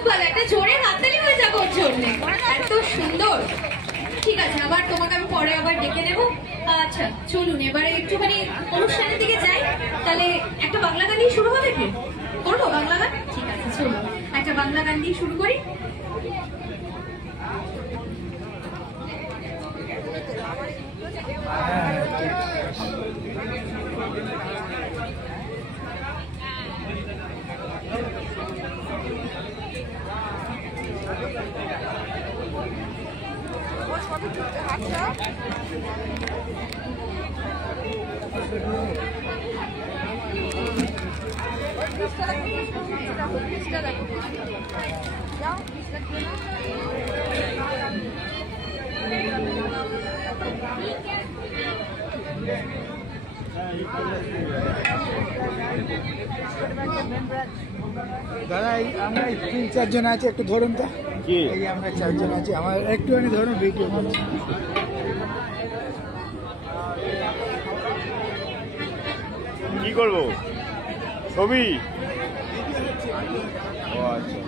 খুব ভালো, একটা জোরে হাততালি হয়ে যাবে ওর জন্য, এত সুন্দর। ঠিক আছে, আবার তোমাকে আমি পরে আবার ডেকে নেবো। আচ্ছা চলুন এবারে একটুখানি অনুষ্ঠানের দিকে যাই। তাহলে একটা বাংলা গান দিয়ে শুরু হবে কি? করবো বাংলা গান? ঠিক আছে চলুন একটা বাংলা গান দিয়ে শুরু করি। দাদা আমরা 3-4 জন আছি, একটু ধরুন তো। এই আমরা 4 জন আছি, আমার একটুখানি ধরুন, ভিডিও করছি। কি করবো ছবি? ও আচ্ছা।